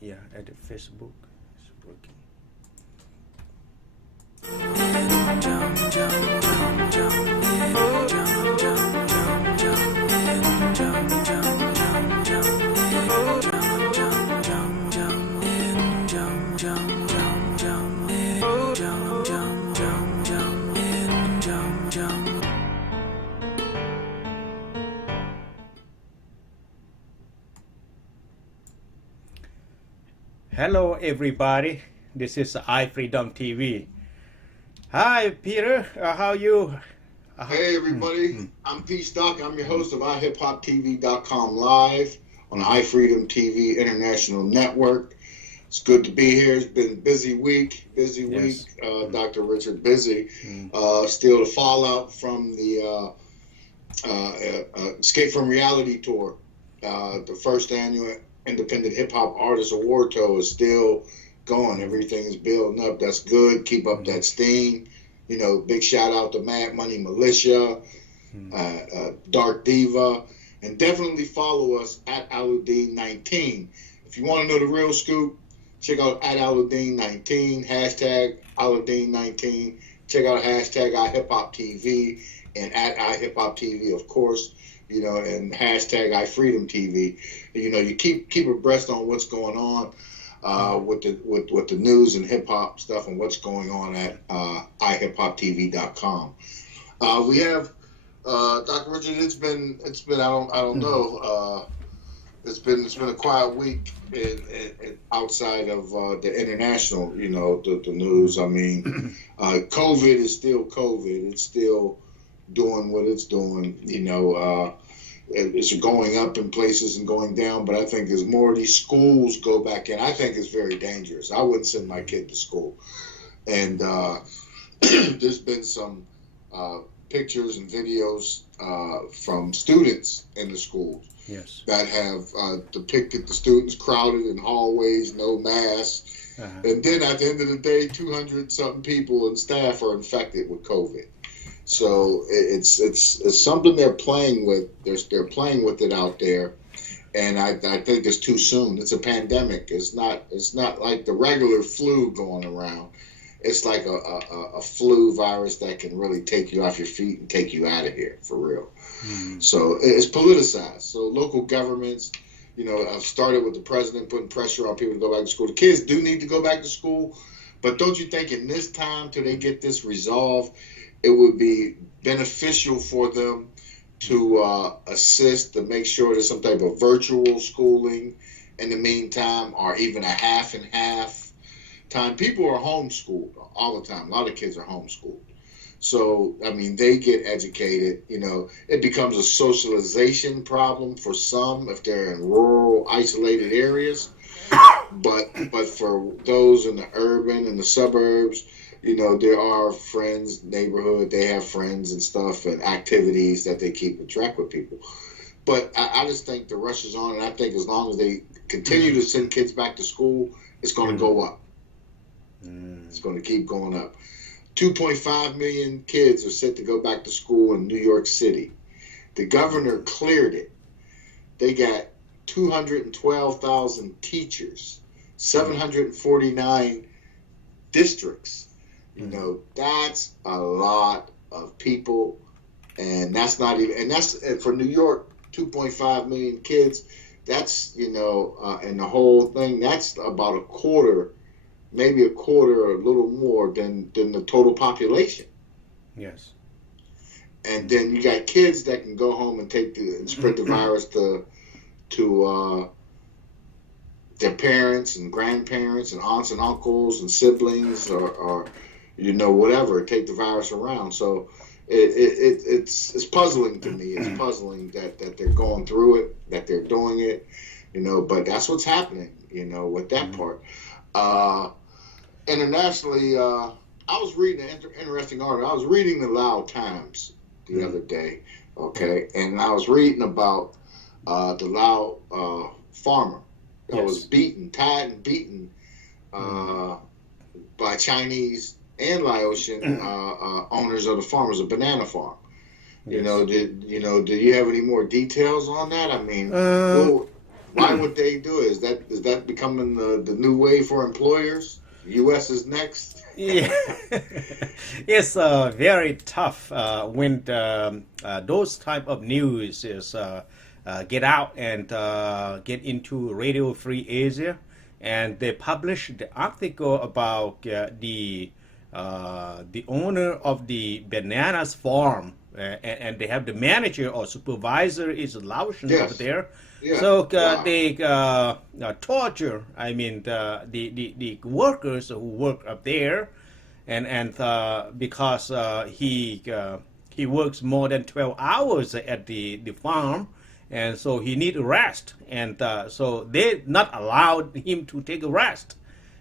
Yeah, at the Facebook. It's working. Hello, everybody. This is iFreedomTV. Hi, Peter. How are you? Hey, everybody. I'm Pete Stock. I'm your host of iHipHopTV.com live on iFreedomTV International Network. It's good to be here. It's been a busy week. Yes. Dr. Richard, busy. Still the fallout from the Escape from Reality tour. The first annual Independent Hip Hop Artist Award Tour is still going. Everything is building up. That's good. Keep up that steam. You know, big shout out to Mad Money Militia, Dark Diva, and definitely follow us at Aludine19. If you want to know the real scoop, check out at Aludine19, hashtag Aludine19. Check out hashtag iHipHopTV and at iHipHopTV, of course. You know, and hashtag iFreedomTV. You know, you keep abreast on what's going on with the news and hip hop stuff and what's going on at iHipHopTV.com. We have Dr. Richard. It's been I don't know. It's been a quiet week outside of the international. You know, the news. I mean, COVID is still COVID. It's still doing what it's doing. You know, it's going up in places and going down, but I think as more of these schools go back in, I think it's very dangerous. I wouldn't send my kid to school. And there's been some pictures and videos from students in the schools that have depicted the students crowded in hallways, no masks. And then at the end of the day, 200-something people and staff are infected with COVID. So it's something they're playing with. They're playing with it out there, and I think it's too soon. It's a pandemic. It's not like the regular flu going around. It's like a flu virus that can really take you off your feet and take you out of here for real. So it's politicized. So local governments, you know, have started with the president putting pressure on people to go back to school. The kids do need to go back to school, but don't you think in this time till they get this resolved, it would be beneficial for them to assist to make sure there's some type of virtual schooling in the meantime, or even a half and half time. People are homeschooled all the time. A lot of kids are homeschooled. So, I mean, they get educated. You know, it becomes a socialization problem for some if they're in rural, isolated areas. But for those in the urban and the suburbs, you know, there are friends, neighborhood, they have friends and stuff and activities that they keep in track with people. But I just think the rush is on, and I think as long as they continue to send kids back to school, it's going to go up. It's going to keep going up. 2.5 million kids are set to go back to school in New York City. The governor cleared it. They got 212,000 teachers, 749 districts. You know, that's a lot of people, and that's not even, and that's for New York, 2.5 million kids. That's, you know, and the whole thing, that's about a quarter, maybe a quarter or a little more than the total population. Yes. And then you got kids that can go home and and spread the virus to their parents and grandparents and aunts and uncles and siblings or you know, whatever, take the virus around. So it's puzzling to me. It's puzzling that they're going through it, that they're doing it, you know, but that's what's happening, you know, with that part. Internationally, I was reading an interesting article. I was reading the Loud Times the other day, okay, and I was reading about the Lao farmer that was tied and beaten by Chinese and Laotian owners of the farmers, a banana farm. You know, did you have any more details on that? I mean, Why would they do it? Is that becoming the new way for employers? U.S. is next. Yeah, it's very tough when those type of news is get out and get into Radio Free Asia, and they publish the article about the owner of the bananas farm, and they have the manager or supervisor is Laotian over there. Yeah. So Wow. they torture, I mean, the workers who work up there, and because he works more than 12 hours at the farm, and so he need rest, and so they not allowed him to take a rest,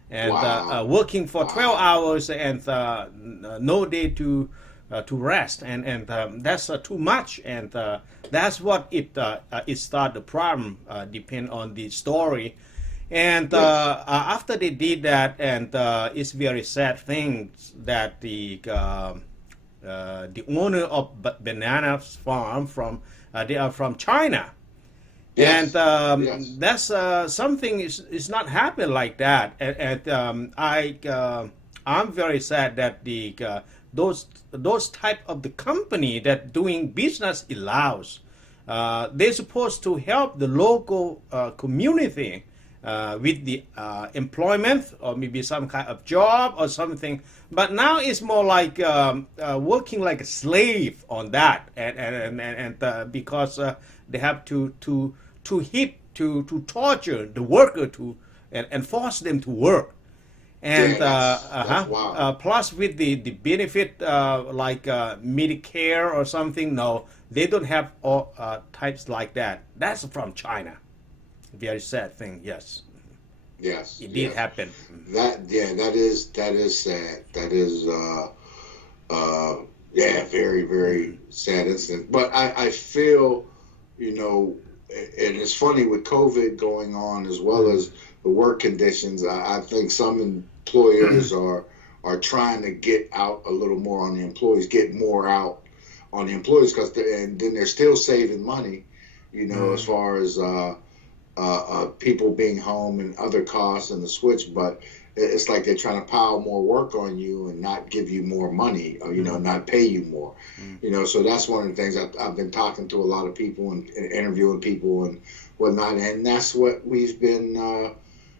and Wow. working for 12 hours and no day to rest, and that's too much, and that's what it start the problem. Depend on the story, and after they did that, and it's very sad thing that the owner of banana farm they are from China. Yes. And Yes. that's something is not happen like that, and I'm very sad that the those type of the company that doing business in Laos, they're supposed to help the local community with the employment or maybe some kind of job or something, but now it's more like working like a slave on that, and because they have to torture the worker and force them to work. And Yeah, that's wild. plus with the benefit like Medicare or something, no, they don't have all types like that. That's from China. Very sad thing. Yes, Yes. it did Yes. happen. That is sad. That is very, very sad incident. But I feel, and it's funny with COVID going on as well as the work conditions. I think some employers are trying to get out a little more on the employees, get more out on the employees, and then they're still saving money, as far as people being home and other costs and the switch. But it's like they're trying to pile more work on you and not give you more money, or not pay you more. So that's one of the things I've been talking to a lot of people and interviewing people and whatnot, and that's what we've been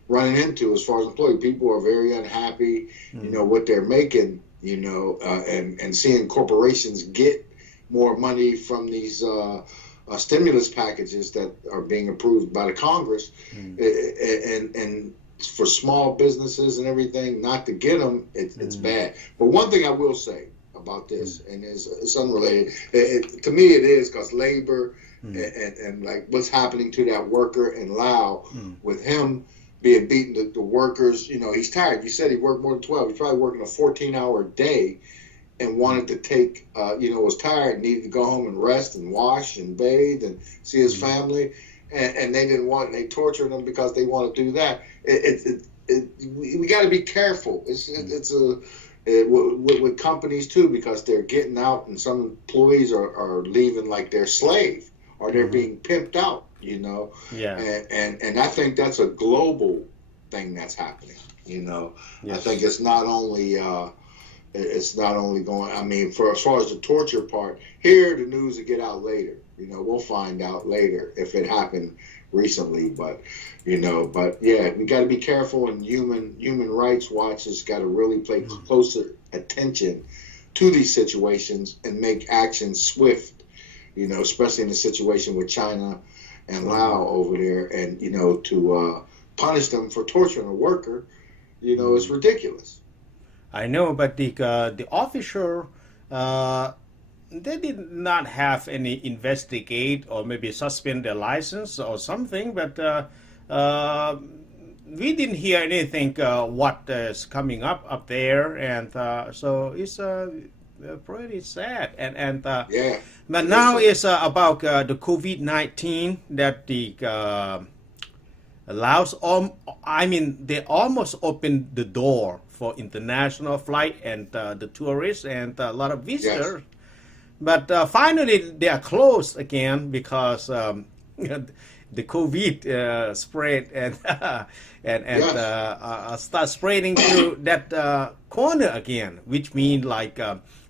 running into as far as employees. People are very unhappy, what they're making, and seeing corporations get more money from these stimulus packages that are being approved by the Congress, and for small businesses and everything, not to get them, it's bad. But one thing I will say about this, and it's unrelated, to me it is, because labor and like what's happening to that worker in Laos, with him being beaten, the workers, he's tired. You said he worked more than 12. He's probably working a 14-hour day and wanted to take, was tired, needed to go home and rest and wash and bathe and see his family. And they didn't want, they tortured him because they want to do that. We got to be careful. It's with companies too, because they're getting out, and some employees are leaving like they're slave, or they're being pimped out. Yeah. And I think that's a global thing that's happening. Yes. I think it's not only going. I mean, for as far as the torture part, here the news will get out later. We'll find out later if it happened recently. But yeah, we got to be careful, and Human Rights Watch has got to really pay closer attention to these situations and make action swift. Especially in the situation with China and Laos over there, and to punish them for torturing a worker, it's ridiculous. I know, but the official they did not have any investigate or maybe suspend their license or something, but we didn't hear anything what is coming up there, and so it's pretty sad, and Yeah. but now it's about the COVID-19 that the Laos, they almost opened the door for international flight and the tourists and a lot of visitors. Yes. But finally they are closed again because the COVID spread and start spreading to that corner again, which means like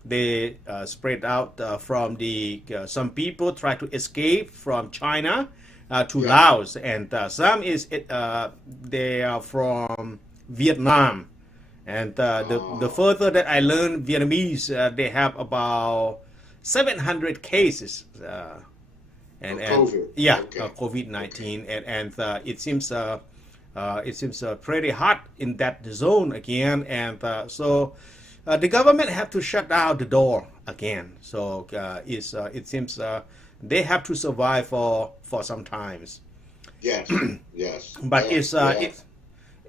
they spread out from the some people try to escape from China to Laos, and some is they are from Vietnam, and the further that I learned Vietnamese, they have about 700 cases, and COVID-19, and it seems pretty hot in that zone again, and so the government have to shut down the door again. So it seems they have to survive for some times. Yes, yes. But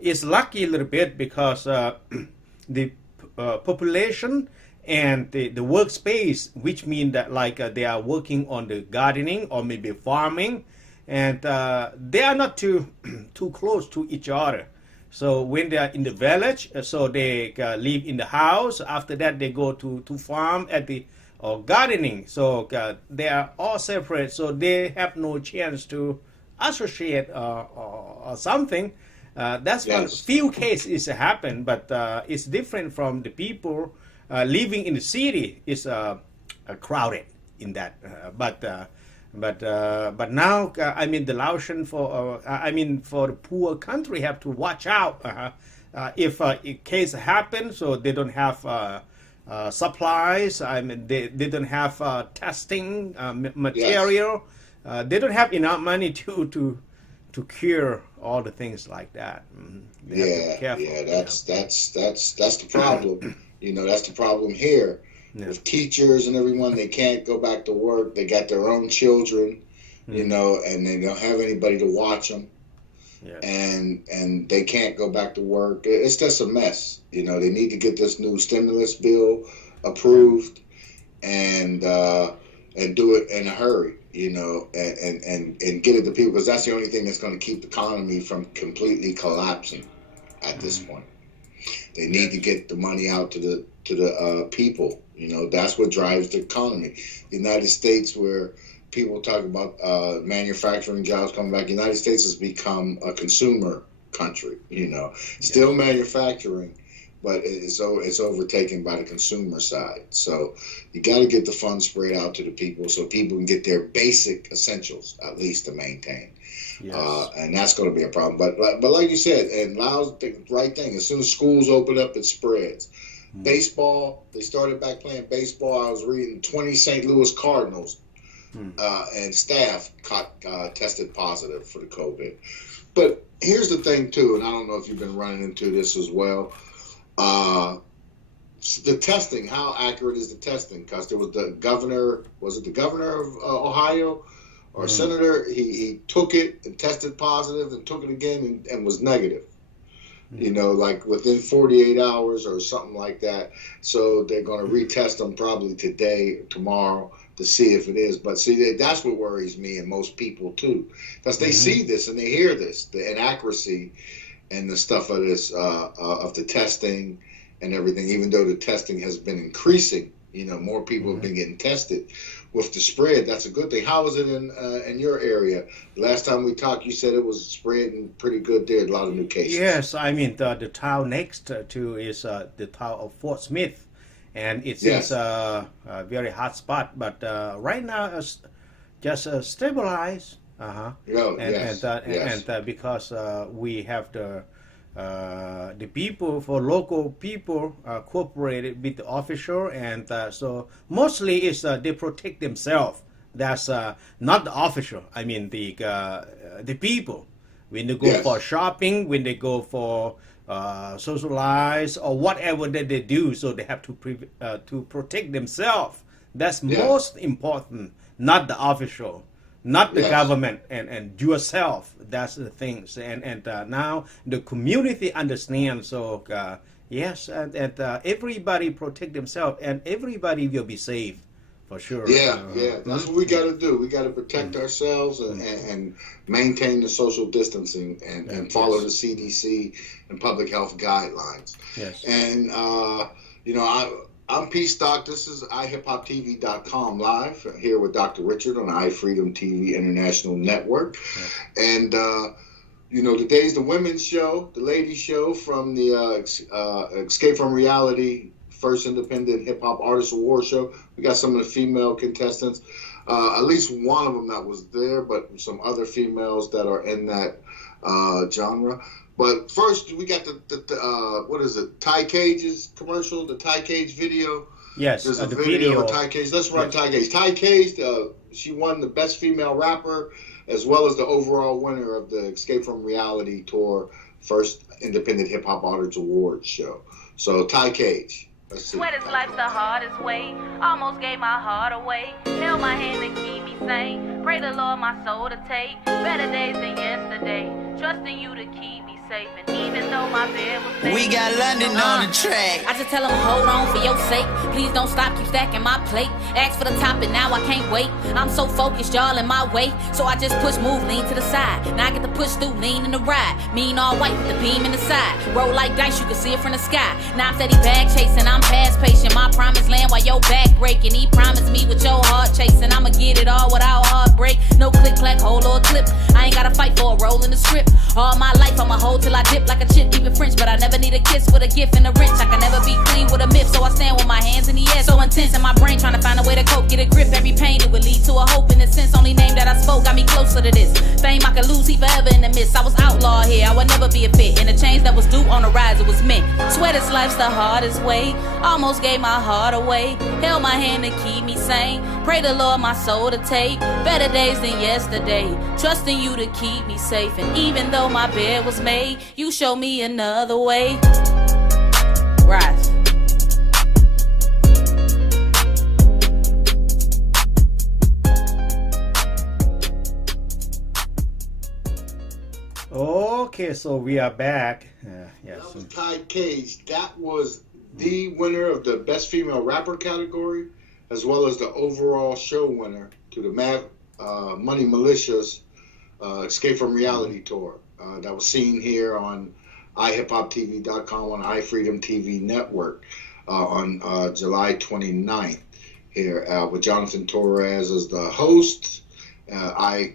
it's lucky a little bit because the population and the workspace, which mean that like they are working on the gardening or maybe farming, and they are not too close to each other. So when they are in the village, so they live in the house. After that, they go to farm at the or gardening. So they are all separate. So they have no chance to associate or something. That's one few cases happen, but it's different from the people living in the city. Is crowded in that, but now I mean the Laotian for the poor country have to watch out if a case happens, so they don't have supplies. I mean they don't have testing material. They don't have enough money to cure all the things like that. They have to be careful, that's the problem. You know, that's the problem here. With teachers and everyone, they can't go back to work. They got their own children, you know, and they don't have anybody to watch them. And they can't go back to work. It's just a mess. You know, they need to get this new stimulus bill approved and do it in a hurry. You know, and get it to people, because that's the only thing that's going to keep the economy from completely collapsing at this point. They need to get the money out to the people. You know, that's what drives the economy. The United States, where people talk about manufacturing jobs coming back, the United States has become a consumer country. You know, still manufacturing, but it's overtaken by the consumer side. So you got to get the funds spread out to the people so people can get their basic essentials at least to maintain. And that's going to be a problem. But like you said, and Laos, the right thing. As soon as schools open up, it spreads. Baseball, they started back playing baseball. I was reading 20 St. Louis Cardinals and staff tested positive for the COVID. But here's the thing too, and I don't know if you've been running into this as well. The testing, how accurate is the testing? Because there was the governor, was it the governor of Ohio or senator? He took it and tested positive and took it again and was negative. You know, like within 48 hours or something like that. So they're going to retest them probably today, tomorrow, to see if it is. But see, that's what worries me and most people too, because they see this and they hear this, the inaccuracy and the stuff of this, of the testing and everything, even though the testing has been increasing, you know, more people have been getting tested. With the spread, that's a good thing. How is it in your area? Last time we talked, you said it was spreading pretty good there, a lot of new cases. Yes, I mean, the town next to is the town of Fort Smith, and it's a very hot spot, but right now it's just stabilized. Because we have the people, for local people, cooperated with the official, and so mostly is they protect themselves. That's not the official. I mean the people. When they go for shopping, when they go for socialize or whatever that they do, so they have to protect themselves. That's most important, not the official. Not the government and yourself. That's the things. And now the community understands. So and everybody protect themselves, and everybody will be safe for sure. That's what we got to do. We got to protect ourselves and maintain the social distancing and follow the CDC and public health guidelines. And you know, I'm P Stock. This is iHipHopTV.com live here with Dr. Richard on iFreedomTV International Network. Yeah. And, today's the women's show, the ladies' show from the Escape from Reality First Independent Hip Hop Artist Award Show. We got some of the female contestants, at least one of them that was there, but some other females that are in that genre. But first, we got the what is it? Ty Cage's commercial, the Ty Cage video. Yes, there's a video of Ty Cage. Let's run Ty Cage. Ty Cage, she won the Best Female Rapper, as well as the overall winner of the Escape from Reality Tour First Independent Hip Hop Artists Awards show. So Ty Cage. Let's see. Sweat is life's the hardest way. Almost gave my heart away. Held my hand and keep me sane. Pray the Lord my soul to take. Better days than yesterday. Trusting you to keep me safe. And even though my bed was safe. We got London on the track. I just tell them hold on for your sake. Please don't stop, keep stacking my plate. Ask for the top and now I can't wait. I'm so focused, y'all in my way. So I just push, move, lean to the side. Now I get to push through, lean in the ride. Mean all white with the beam in the side. Roll like dice, you can see it from the sky. Now I'm steady bag chasing, I'm past patient. My promised land while your back breaking. He promised me with your heart chasing. I'ma get it all without heartbreak. No click, clack, hold or clip. I ain't gotta fight for a role in the script. All my life I'ma hold till I dip like a chip, keep it French. But I never need a kiss with a gift and a wrench. I can never be clean with a myth, so I stand with my hands in the air. So intense in my brain, trying to find a way to cope. Get a grip, every pain it would lead to a hope. In a sense, only name that I spoke got me closer to this. Fame I could lose, he forever in the mist. I was outlaw here, I would never be a fit. And the change that was due on the rise, it was meant. Sweat is life's the hardest way. Almost gave my heart away. Held my hand to keep me sane. Pray the Lord my soul to take. Better days than yesterday. Trusting you to keep me safe. And even though my bed was made, you show me another way. Rise. Okay, so we are back. Yes. That was Ty Cage. That was the winner of the Best Female Rapper category, as well as the overall show winner to the Mad Money Militia's Escape from Reality Tour. That was seen here on iHipHopTV.com on iFreedomTV Network on July 29th here with Jonathan Torres as the host. I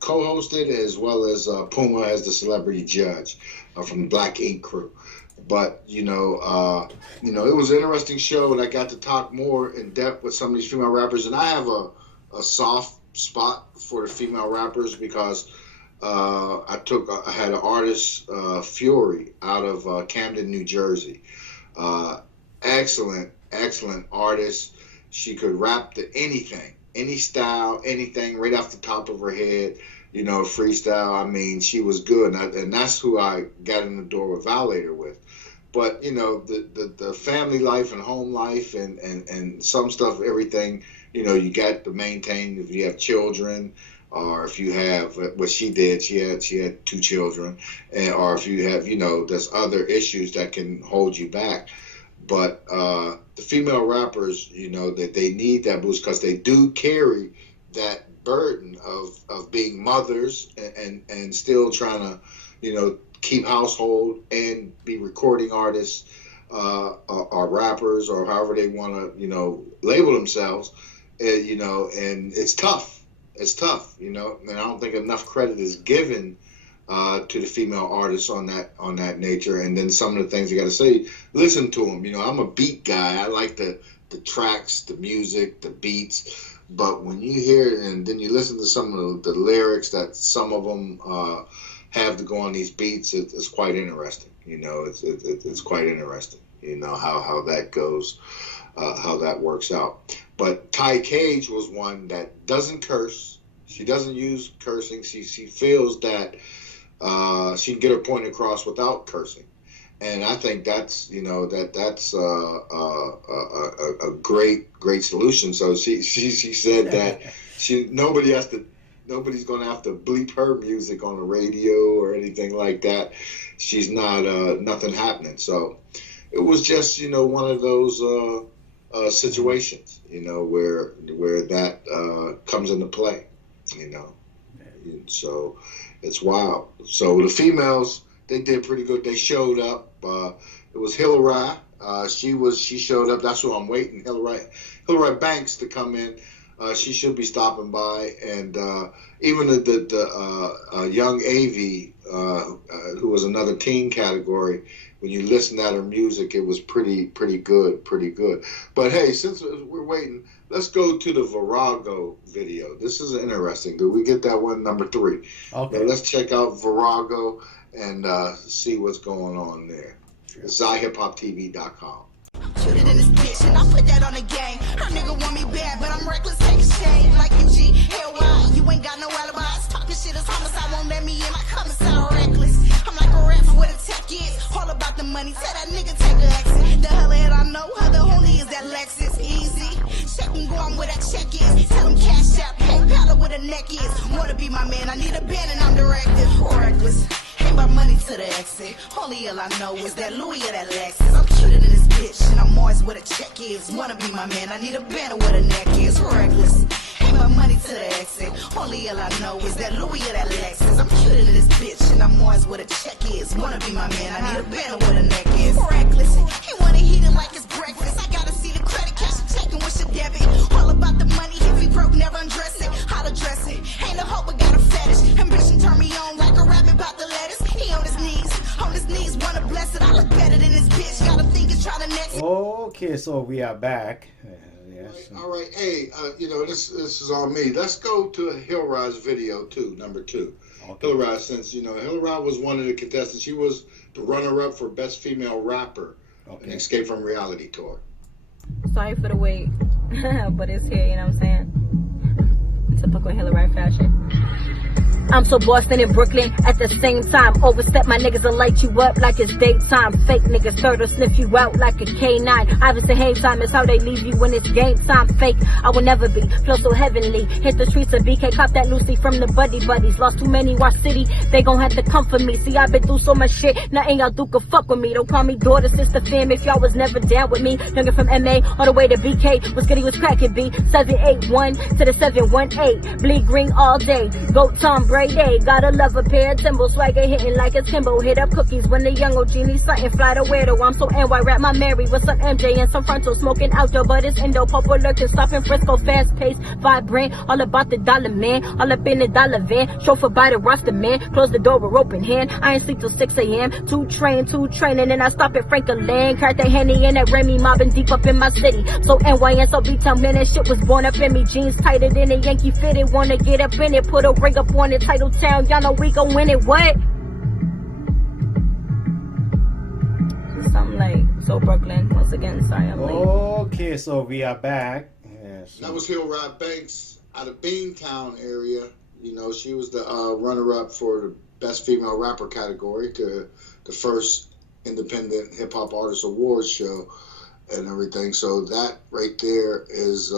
co-hosted, as well as Puma as the celebrity judge from the Black Ink crew. But it was an interesting show, and I got to talk more in depth with some of these female rappers. And I have a soft spot for the female rappers because I had an artist, Fury, out of Camden, New Jersey. Excellent artist. She could rap to anything, any style, anything, right off the top of her head. Freestyle. I mean, she was good, and that's who I got in the door with Violator with. But the family life and home life and some stuff, everything, you got to maintain if you have children, or if you have what she did, she had 2 children, or if you have, there's other issues that can hold you back. But the female rappers, that they need that boost because they do carry that burden of being mothers and still trying to, keep household and be recording artists or rappers or however they want to, label themselves, and it's tough. It's tough, and I don't think enough credit is given to the female artists on that nature. And then some of the things you got to say, listen to them. I'm a beat guy. I like the tracks, the music, the beats. But when you hear it and then you listen to some of the lyrics that some of them have to go on these beats, it's quite interesting. It's quite interesting. How that goes, how that works out. But Ty Cage was one that doesn't curse. She doesn't use cursing. She feels that she can get her point across without cursing. And I think that's that's a great solution. So she said that nobody's going to have to bleep her music on the radio or anything like that. She's not nothing happening. So it was just one of those situations where that comes into play. So it's wild. So the females, they did pretty good. They showed up. It was HILLREYE, She showed up. That's who I'm waiting. HILLREYE Banks to come in. She should be stopping by, and even the young AV, who was another teen category. When you listen to her music, it was pretty good. But hey, since we're waiting, let's go to the VIRAGO video. This is interesting. Did we get that one, number 3? Okay. Now let's check out VIRAGO and see what's going on there. It's iHipHopTV.com. Shoot it in this bitch and I put that on the game. Her nigga want me bad, but I'm reckless, take a shame. Like MG, hell why? You ain't got no alibis. Talking shit is homicide, won't let me in. My comments sound reckless. I'm like a rapper with a tech is. All about the money, tell that nigga take a exit. The hell head I know, how the homie is that Lexus. Easy, check him, go on where that check is. Tell him cash out, PayPal where the neck is. Wanna be my man, I need a band and I'm directed. Reckless. Ain't about money to the exit. Only all I know is that Louis or that Lexus. I'm cuter than this bitch, and I'm always where the check is. Wanna be my man, I need a banner where the neck is. Reckless. Ain't about money to the exit. Only all I know is that Louis or that Lexus. I'm cuter than this bitch, and I'm always where the check is. Wanna be my man, I need a banner where the neck is. Reckless. He wanna eat it like it's breakfast. I gotta see the credit, cash and checking with your debit. All about the money, if he broke, never undress it. How to dress it. Ain't no hope, but got a fetish. Ambition turn me on like a rabbit about the lettuce. He on his knees, wanna bless it. I look better than this bitch. Gotta think and try to next. Okay, so we are back. Yes. All right. Hey, this is on me. Let's go to HILLREYE's video too, number 2. Okay. HILLREYE, since HILLREYE was one of the contestants. She was the runner-up for Best Female Rapper in Escape from Reality tour. Sorry for the wait, but it's here. You know what I'm saying? Typical HILLREYE fashion. I'm so Boston and Brooklyn at the same time. Overstep my niggas and light you up like it's daytime. Fake niggas third or sniff you out like a K9. Obviously hang time is how they leave you when it's game time. Fake, I will never be. Flow so heavenly. Hit the streets of BK, cop that Lucy from the Buddy Buddies. Lost too many, Watch City. They gon' have to come for me. See, I've been through so much shit. Nothing y'all do could fuck with me. Don't call me daughter, sister, fam if y'all was never down with me. Younger from MA all the way to BK. Was good, he was cracking B. 781 to the 718. Bleed green all day. Go Tom Brady. Gotta love a pair of Timbo. Swagger hitting like a Timbo. Hit up cookies when the young OG needs something. Fly to weirdo. I'm so NY. Rap my Mary with some MJ and some frontal. Smoking outdoor, but it's Indo. Purple lurking, stopping Frisco. Fast paced, vibrant. All about the dollar man. All up in the dollar van. Chauffeur by the roster man. Close the door with open hand. I ain't sleep till 6 a.m. 2 train, and then I stop at Franklin. Cart that Henny and that Remy mobbing deep up in my city. So NY and so B-Town, man, that shit was born up in me. Jeans tighter than a Yankee fitted. Wanna get up in it. Put a ring up on it. Title town. Y'all know we gon' win it. What? Something like so Brooklyn. Once again, sorry I'm late. Okay, so we are back. Yes. That was HILLREYE Banks out of Beantown area. She was the runner-up for the Best Female Rapper category to the first Independent Hip Hop Artist Awards show and everything. So that right there is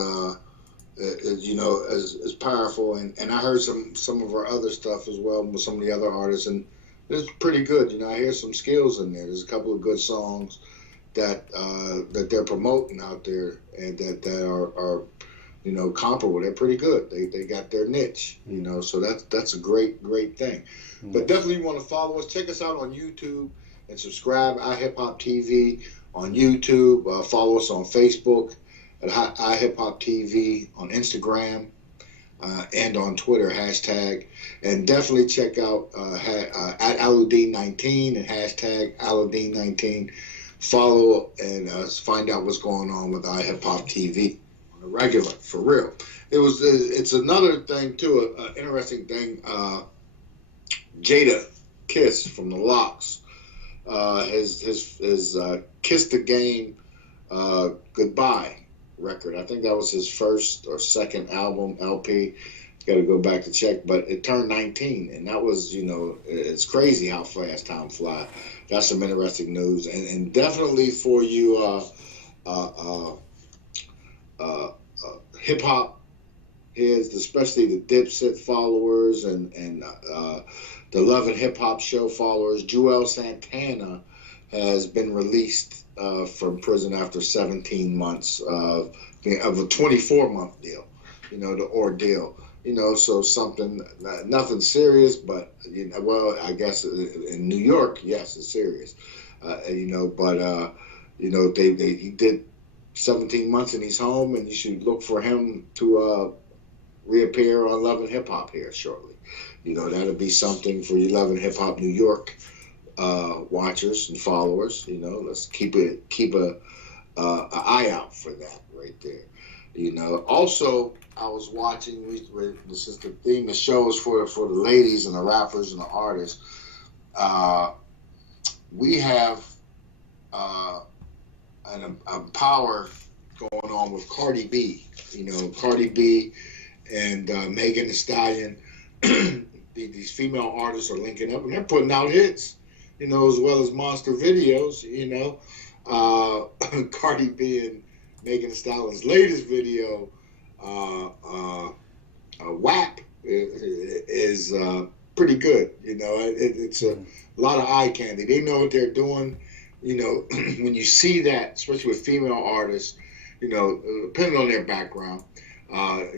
powerful, and I heard some of our other stuff as well with some of the other artists, and it's pretty good. I hear some skills in there. There's a couple of good songs that they're promoting out there, and that are comparable. They're pretty good. They got their niche. So that's a great thing. Mm-hmm. But definitely want to follow us. Check us out on YouTube and subscribe. iHipHopTV on YouTube. Follow us on Facebook at iHipHopTV, on Instagram, and on Twitter, hashtag. And definitely check out at Aludine19 and hashtag Aludine19. Follow and find out what's going on with iHipHopTV on a regular, for real. It's another thing too, an interesting thing. Jada Kiss from the Locks has Kiss the Game Goodbye record. I think that was his first or second album, LP. Got to go back to check, but it turned 19, and that was, it's crazy how fast time flies. That's some interesting news, and definitely for you hip hop heads, especially the Dipset followers and the Love and Hip Hop Show followers. Joel Santana has been released from prison after 17 months of a 24-month deal, the ordeal. So nothing serious, but, well, I guess in New York, yes, it's serious, but You know, he did 17 months and he's home, and you should look for him to reappear on Love and Hip Hop here shortly. You know, that'll be something for you Love and Hip Hop New York watchers and followers. You know, let's keep a eye out for that right there. You know, also I was watching. This is the theme. The show is for the ladies and the rappers and the artists. We have a power going on with Cardi B. You know, Cardi B and Megan Thee Stallion. These female artists are linking up and they're putting out hits. You know, as well as monster videos. You know, Cardi B and Megan Thee Stallion's latest video, WAP, is pretty good. You know, it's a lot of eye candy. They know what they're doing. You know, when you see that, especially with female artists, you know, depending on their background,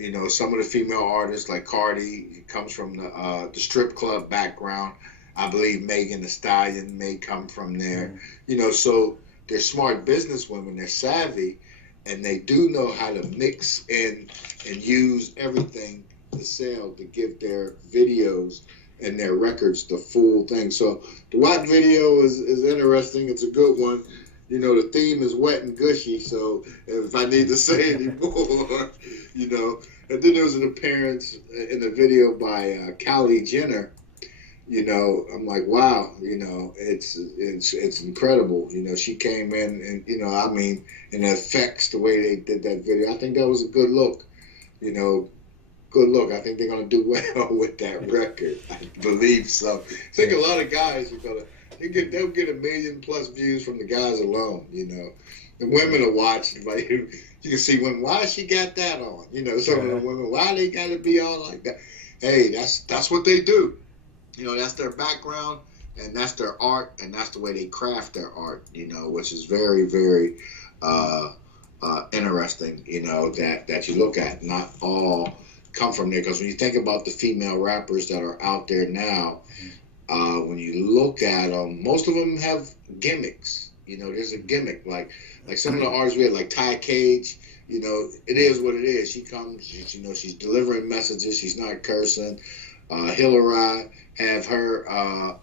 you know, some of the female artists like Cardi comes from the strip club background. I believe Megan Thee Stallion may come from there. You know, so they're smart businesswomen. They're savvy, and they do know how to mix in and use everything to sell to give their videos and their records the full thing. So the WAP video is interesting. It's a good one. You know, the theme is wet and gushy, so if I need to say any more, you know. And then there was an appearance in the video by Kylie Jenner. You know, I'm like, wow, you know, it's incredible. You know, she came in and, you know, I mean, and the effects, the way they did that video, I think that was a good look. You know, good look. I think they're going to do well with that record. I believe so. I think a lot of guys are going to, they'll get 1 million+ views from the guys alone, you know. The women are watching, like, you can see why she got that on. You know, some of the women, why they got to be all like that. Hey, that's what they do. You know, that's their background, and that's their art, and that's the way they craft their art, you know, which is very, very interesting, you know, that you look at. Not all come from there, because when you think about the female rappers that are out there now, when you look at them, most of them have gimmicks. You know, there's a gimmick. Like some of the artists we had, like Ty Cage, you know, it is what it is. She comes, you know, she's delivering messages. She's not cursing. HILLREYE have her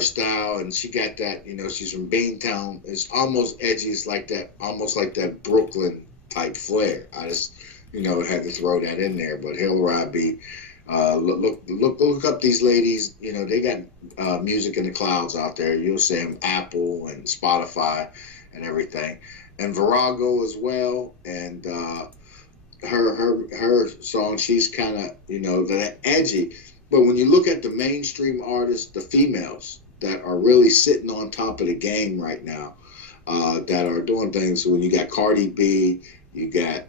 style, and she got that, you know, she's from Beantown. It's almost edgy. It's like that, almost like that Brooklyn type flair. I just, you know, had to throw that in there. But HILLREYE be, look up these ladies. You know, they got music in the clouds out there. You'll see them Apple and Spotify and everything, and VIRAGO as well. And her song, she's kind of, you know, that edgy. But when you look at the mainstream artists, the females that are really sitting on top of the game right now, that are doing things. So when you got Cardi B, you got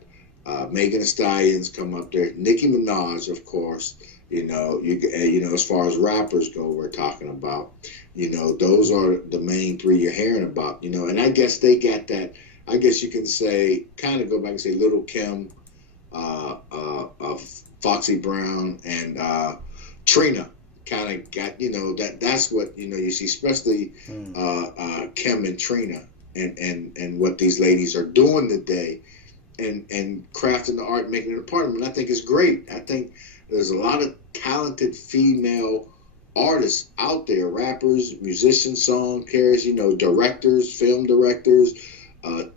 Megan Thee Stallions come up there, Nicki Minaj, of course. You know, you know, as far as rappers go, we're talking about. You know, those are the main three you're hearing about. You know, and I guess they got that. I guess you can say, kind of go back and say, Little Kim, Foxy Brown, and Trina kind of got, you know, that's what, you know, you see, especially Kim and Trina and what these ladies are doing today, and crafting the art, making it a part of them. And I think it's great. I think there's a lot of talented female artists out there, rappers, musicians, song carriers, you know, directors, film directors,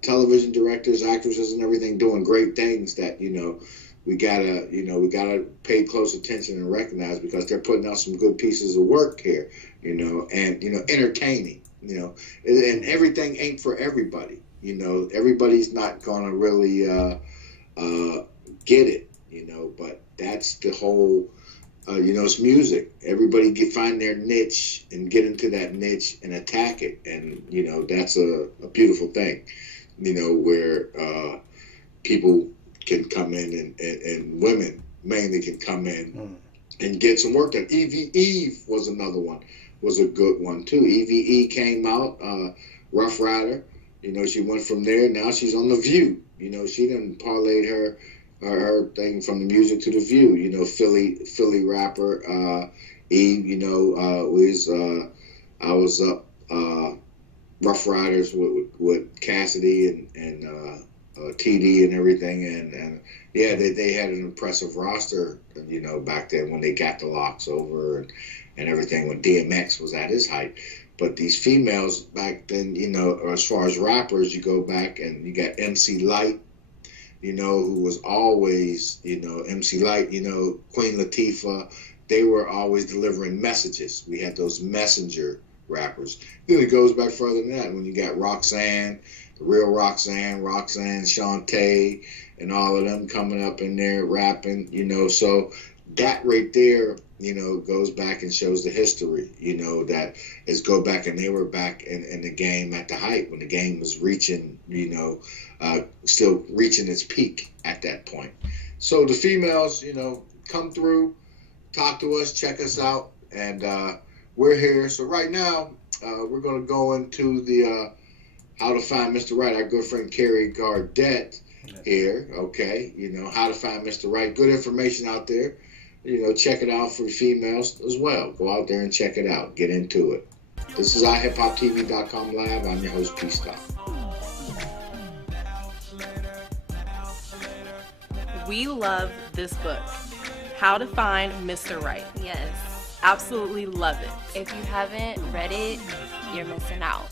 television directors, actresses, and everything, doing great things that, you know, we gotta pay close attention and recognize, because they're putting out some good pieces of work here, you know, and, you know, entertaining, you know, and everything ain't for everybody, you know, everybody's not gonna really get it, you know, but that's the whole, you know, it's music. Everybody find their niche and get into that niche and attack it, and, you know, that's a beautiful thing, you know, where people can come in, and women mainly can come in and get some work done. Eve was another one, was a good one too. Eve came out, Rough Rider, you know, she went from there, now she's on The View, you know, she done parlayed her thing from the music to The View, you know, Philly rapper, Eve, you know, I was up Rough Riders with Cassidy and TD and everything, and yeah, they had an impressive roster, you know, back then when they got the locks over and everything, when DMX was at his height. But these females back then, you know, as far as rappers, you go back and you got MC Lyte, you know, who was always, you know, MC Lyte, you know, Queen Latifah. They were always delivering messages. We had those messenger rappers. Then it goes back further than that when you got Roxanne, the real Roxanne, Shantae, and all of them coming up in there rapping, you know. So that right there, you know, goes back and shows the history, you know, that is go back, and they were back in the game at the height when the game was reaching, you know, still reaching its peak at that point. So the females, you know, come through, talk to us, check us out, and we're here. So right now, we're going to go into the How to Find Mr. Right. Our good friend Carrie Gardette here, okay? You know, How to Find Mr. Right. Good information out there. You know, check it out for females as well. Go out there and check it out. Get into it. This is iHipHopTV.com live. I'm your host, P Stop. We love this book, How to Find Mr. Right. Yes. Absolutely love it. If you haven't read it, you're missing out.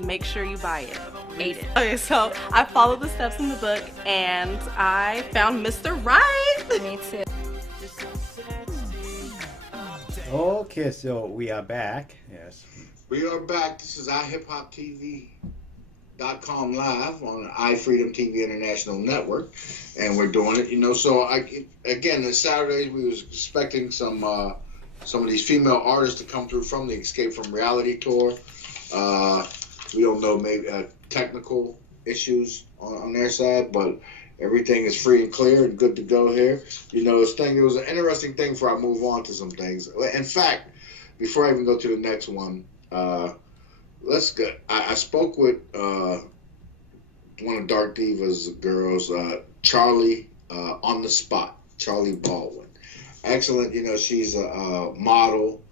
Make sure you buy it. Read it. Okay, so I followed the steps in the book and I found Mr. Right. Me too. Okay, so we are back. Yes. We are back. This is iHipHopTV.com live on iFreedomTV International Network, and we're doing it. You know, so again, this Saturday we was expecting some of these female artists to come through from the Escape from Reality tour. We don't know, maybe technical issues on their side, but everything is free and clear and good to go here. You know, it was an interesting thing before I move on to some things. In fact, before I even go to the next one, let's go. I spoke with one of Dark Diva's girls, Charlie, on the spot, Charlie Baldwin. Excellent. You know, she's a model,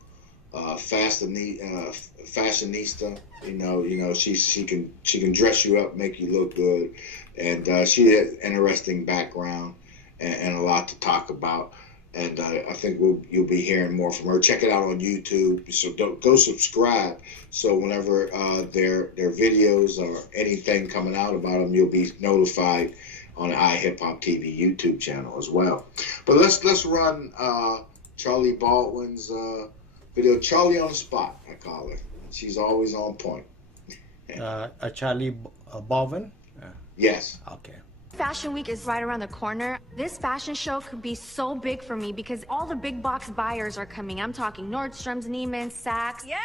fashionista. You know, she can dress you up, make you look good. And she has interesting background and a lot to talk about. And I think you'll be hearing more from her. Check it out on YouTube. So go subscribe. So whenever their videos or anything coming out about them, you'll be notified on the iHipHopTV YouTube channel as well. But let's run Charlie Baldwin's video. Charlie on the spot, I call her. She's always on point. Charlie Baldwin? Yes. Okay. Fashion Week is right around the corner. This fashion show could be so big for me because all the big box buyers are coming. I'm talking Nordstrom's, Neiman's, Saks. Yes,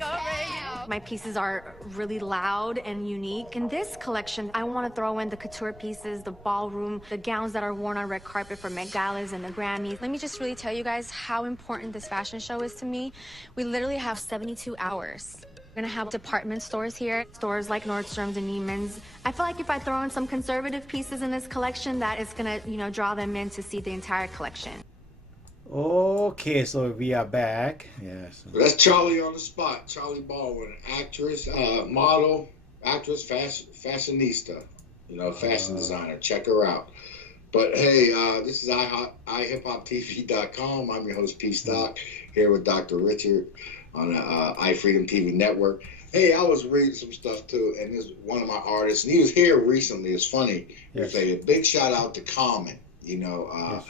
go Ray. My pieces are really loud and unique. In this collection, I want to throw in the couture pieces, the ballroom, the gowns that are worn on red carpet for Met Galas and the Grammys. Let me just really tell you guys how important this fashion show is to me. We literally have 72 hours. We're gonna have department stores here, stores like Nordstrom's and Neiman's. I feel like if I throw in some conservative pieces in this collection, that is gonna, you know, draw them in to see the entire collection. Okay, so we are back. Yes. That's Charlie on the spot. Charlie Baldwin, actress, model, actress, fashionista, you know, fashion designer. Check her out. But hey, this is iHipHopTV.com. I'm your host, P Stock, here with Dr. Richard on the iFreedomTV network. Hey, I was reading some stuff too, and this one of my artists, and he was here recently. It's funny. Yes. A big shout out to Common, you know,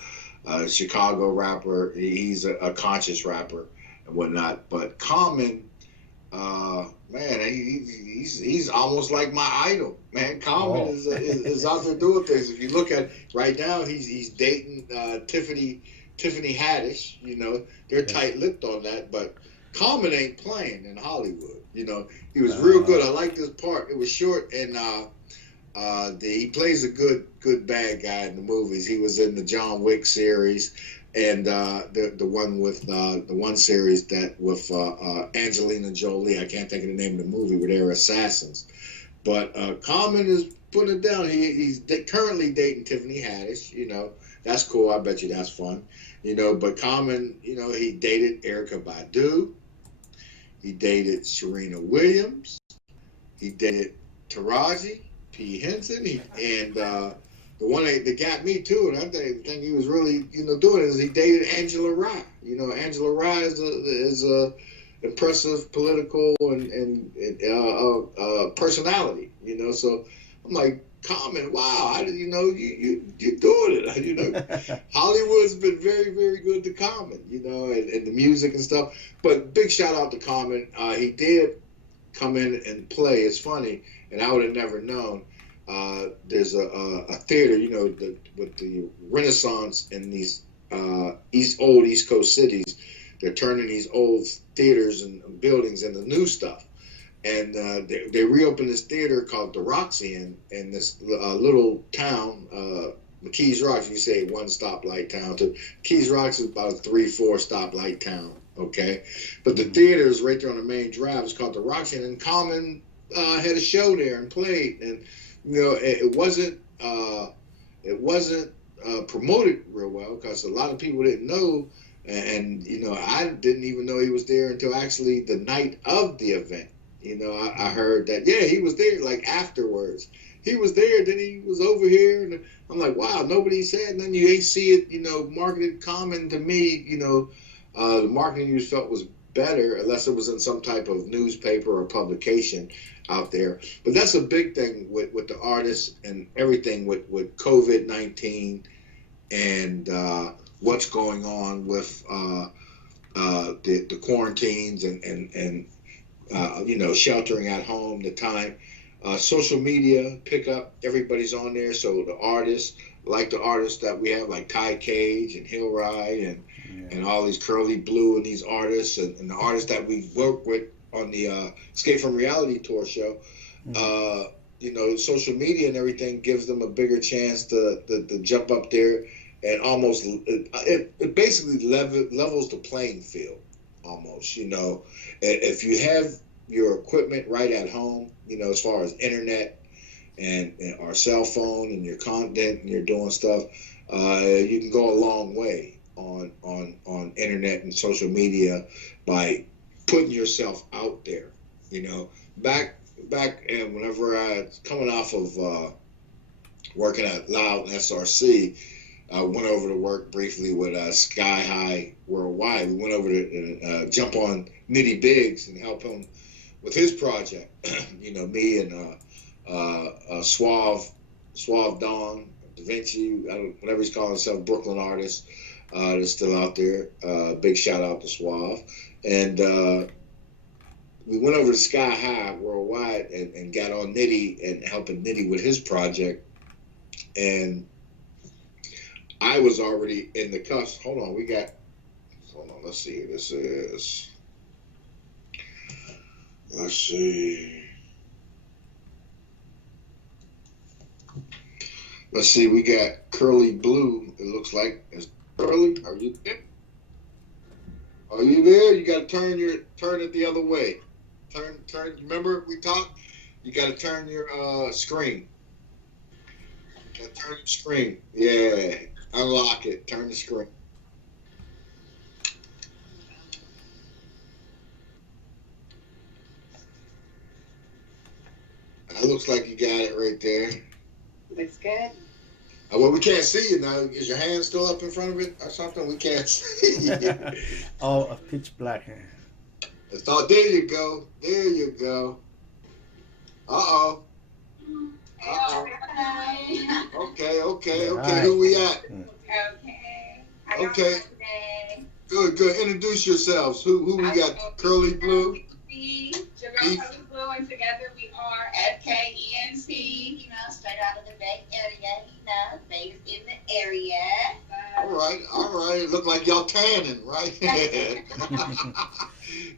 Chicago rapper. He's a conscious rapper and whatnot. But Common, man, he's almost like my idol, man. Common is out there doing things. If you look at right now, he's dating Tiffany Haddish. You know, they're tight-lipped on that, but Common ain't playing in Hollywood. You know, he was real good. I like this part. It was short, and he plays a good bad guy in the movies. He was in the John Wick series, and the one series that with Angelina Jolie. I can't think of the name of the movie where they're assassins. But Common is putting it down. He's currently dating Tiffany Haddish. You know, that's cool. I bet you that's fun. You know, but Common, you know, he dated Erykah Badu. He dated Serena Williams. He dated Taraji P. Henson. And the one that got me too, and I think he was really, doing it, is he dated Angela Rye. Angela Rye is a impressive political and personality. So I'm like, Common, wow, you're doing it. Hollywood's been very, very good to Common, and the music and stuff. But big shout out to Common. He did come in and play. It's funny, and I would have never known. There's a theater, with the Renaissance in these old East Coast cities. They're turning these old theaters and buildings into new stuff. And they reopened this theater called the Roxy in this little town, Keys Rocks. You say one stoplight town. To Keys Rocks is about a 3-4 stoplight town. Okay, but the theater is right there on the main drive. It's called the Roxy, and Common had a show there and played. And it wasn't promoted real well because a lot of people didn't know. And I didn't even know he was there until actually the night of the event. I heard that, yeah, he was there, like, afterwards. He was there, then he was over here, and I'm like, wow, nobody said nothing. You ain't see it, marketed Common to me, the marketing you felt was better unless it was in some type of newspaper or publication out there. But that's a big thing with the artists and everything with COVID-19 and what's going on with the quarantines and sheltering at home, the time. Social media pick up, everybody's on there. So the artists, like the artists that we have, like Ty Cage and HILLREYE and all these Curly Blue and these artists and the artists that we work with on the Escape from Reality tour show, social media and everything gives them a bigger chance to jump up there and almost, it basically levels the playing field almost, If you have your equipment right at home, as far as internet and our cell phone and your content and you're doing stuff, you can go a long way on internet and social media by putting yourself out there. Back and whenever I was coming off of working at Loud and SRC, I went over to work briefly with Sky High Worldwide. We went over to jump on Nitty Biggs and help him with his project. Me and Suave Don, Da Vinci, whatever he's calling himself, Brooklyn artist, that's still out there. Big shout out to Suave. And we went over to Sky High Worldwide and got on Nitty and helping Nitty with his project. And I was already in the cusp. Hold on, let's see. This is, let's see. We got Curly Blue. It looks like it's Curly. Are you there? Are you there? You got to turn it the other way. Turn. Remember we talked? You got to turn your screen. Turn the screen. Yeah. Unlock it. Turn the screen. It looks like you got it right there. Looks good. Well, we can't see you now. Is your hand still up in front of it or something? We can't see. Oh, a pitch black hand. There you go. There you go. Uh-oh. Okay. Right. Who we at? Okay. Good. Introduce yourselves. Who we got? Curly Blue. Curly Blue, and together we are FKENT. Straight out of the Bay Area. Vegas in the area. All right. Look like y'all tanning, right?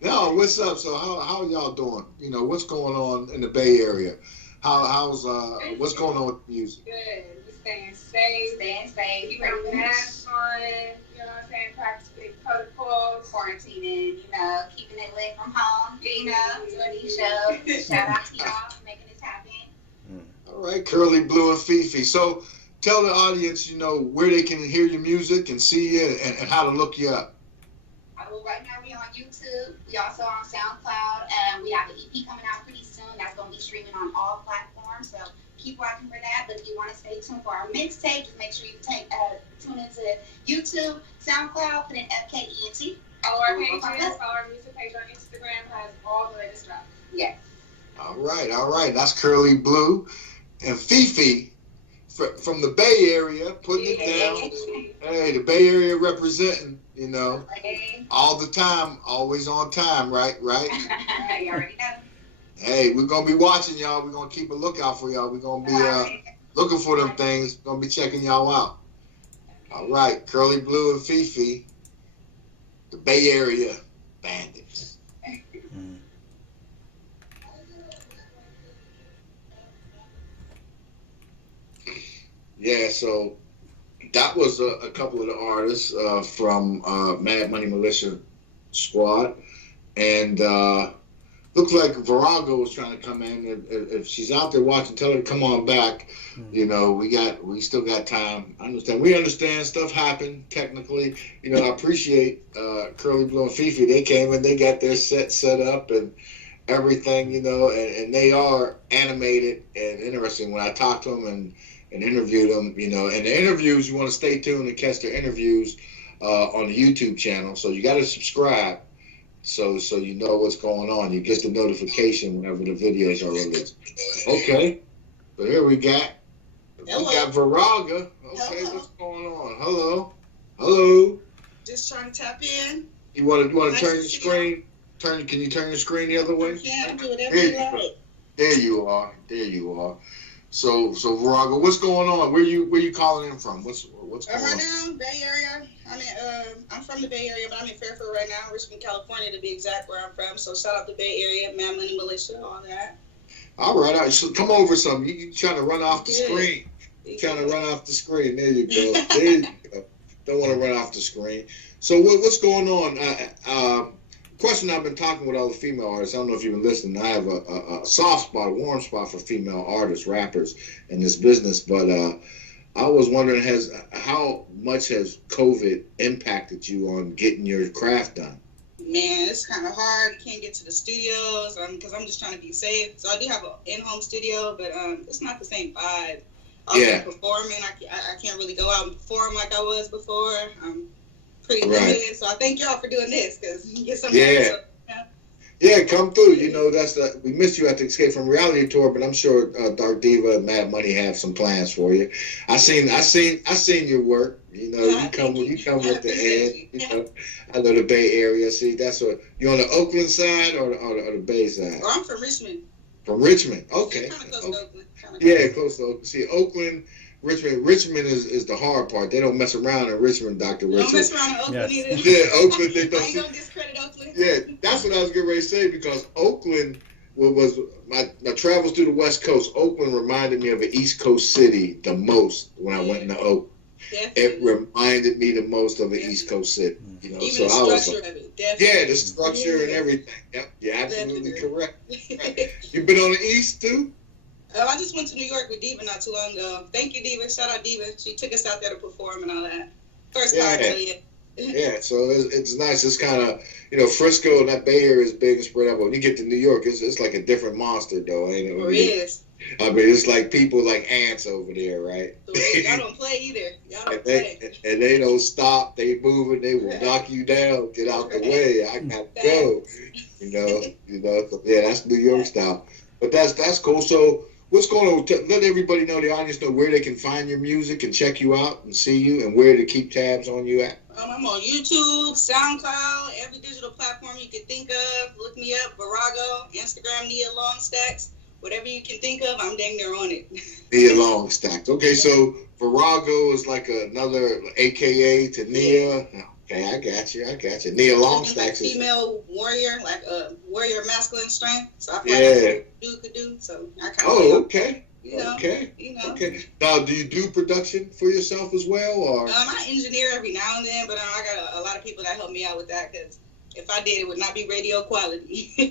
No, what's up? So how y'all doing? What's going on in the Bay Area? How's what's going on with music? Good. We're staying safe. Keep our masks on. Practicing protocols. Quarantining. Keeping it lit from home. Doing these shows. Shout out to y'all for making this happen. All right, Curly Blue and FIFI. So tell the audience, where they can hear your music and see you and how to look you up. Well, right now we're on YouTube. We also on SoundCloud, and we have an EP coming out pretty soon. That's going to be streaming on all platforms. So keep watching for that. But if you want to stay tuned for our mixtape, just make sure you tune into YouTube, SoundCloud, put in FKENT. Follow our pages. Follow our music page on Instagram. Has all the latest drops. Yes. All right. That's Curly Blue and FIFI from the Bay Area, putting it down. Hey, the Bay Area representing, you know, all the time, always on time, right? You already know. Hey, we're going to be watching y'all. We're going to keep a lookout for y'all. We're going to be looking for them things. We're going to be checking y'all out. All right, Curly Blue and FIFI, the Bay Area Bandits. Yeah, so that was a couple of the artists from Mad Money Militia Squad, and looks like Virago was trying to come in. If she's out there watching, tell her to come on back. You know, we still got time. We understand stuff happened technically. You know, I appreciate Curly Blue and FIFI. They came and they got their set up and everything. You know, and they are animated and interesting. When I talk to them and interview them, you know, and the interviews, you want to stay tuned and catch their interviews on the YouTube channel. So you got to subscribe so you know what's going on. You get the notification whenever the videos are released. Okay, so here we got Virago. Okay, what's going on? Hello. Just trying to tap in. You want to turn your screen? Can you turn your screen the other way? Yeah, do whatever you like. There you are. So Virago, what's going on? Where you calling in from? What's going on? Right now, Bay Area. I'm from the Bay Area, but I'm in Fairfield right now, Richmond, California, to be exact, where I'm from. So shout out to Bay Area, Mad Money Militia, all that. All right. So come over some. You trying to run off the screen? Trying to run off the screen. There you go. Don't want to run off the screen. So what's going on? Question I've been talking with all the female artists. I don't know if you've been listening. I have a soft spot, a warm spot for female artists, rappers in this business. But I was wondering, how much has COVID impacted you on getting your craft done? Man, it's kind of hard. Can't get to the studios because I'm just trying to be safe. So I do have an in-home studio, but it's not the same vibe. Also performing, I can't really go out and perform like I was before. Pretty limited, so I thank y'all for doing this because you get some. Yeah, come through. You know, we missed you at the Escape from Reality tour, but I'm sure Dark Diva and Mad Money have some plans for you. I seen your work. You know, you come with the head. You know, I know the Bay Area. See, that's what you on the Oakland side or the Bay side. Well, I'm from Richmond. From Richmond, okay. Kind of close to Oakland. Yeah, close to Oakland. See, Oakland. Richmond is the hard part. They don't mess around in Richmond, Dr. Richard. Don't mess around in Oakland either. Yeah, Oakland, they don't. I ain't gonna discredit Oakland. Yeah, that's what I was getting ready to say, because Oakland was my travels through the West Coast. Oakland reminded me of an East Coast city the most when I went into Oakland. Definitely. It reminded me the most of an East Coast city. You know, even so the I was structure of it. Definitely. Yeah, the structure and everything. Yep, you're absolutely correct. Right. You been on the East too? I just went to New York with Diva not too long ago. Thank you, Diva. Shout out, Diva. She took us out there to perform and all that. First time, really. Yeah, so it's nice. It's kind of, you know, Frisco and that Bay Area is big and spread out. But when you get to New York, it's like a different monster, though, ain't it? It is. I mean, it's like people like ants over there, right? Y'all don't play either. Y'all don't play. And they don't stop. They moving. They will knock you down. Get out the way. I got to go. You know. So, yeah, that's New York style. But that's cool. So what's going on? Let everybody know, the audience know where they can find your music and check you out and see you, and where to keep tabs on you at. I'm on YouTube, SoundCloud, every digital platform you can think of. Look me up, Virago, Instagram, Nia LONGSTACKZ. Whatever you can think of, I'm dang near on it. Nia LONGSTACKZ. Okay, so Virago is like another AKA to Nia. Okay, I got you. Nia LONGSTACKZ like female warrior, like a warrior of masculine strength. So I feel like that's what dude could do. So I kind of okay. Okay. Now, do you do production for yourself as well, or? I engineer every now and then, but I got a lot of people that help me out with that, because if I did, it would not be radio quality.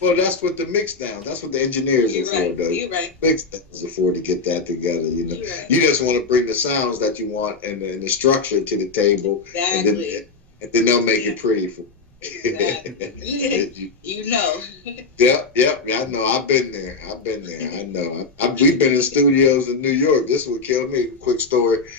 Well, that's what the mix down. That's what the engineers are for, though. You're right. Mix downs are for, to get that together. You know, you just want to bring the sounds that you want and the structure to the table, exactly. and then they'll make it pretty for you know. Yep. I know. I've been there. I know. We've been in studios in New York. This would kill me. Quick story.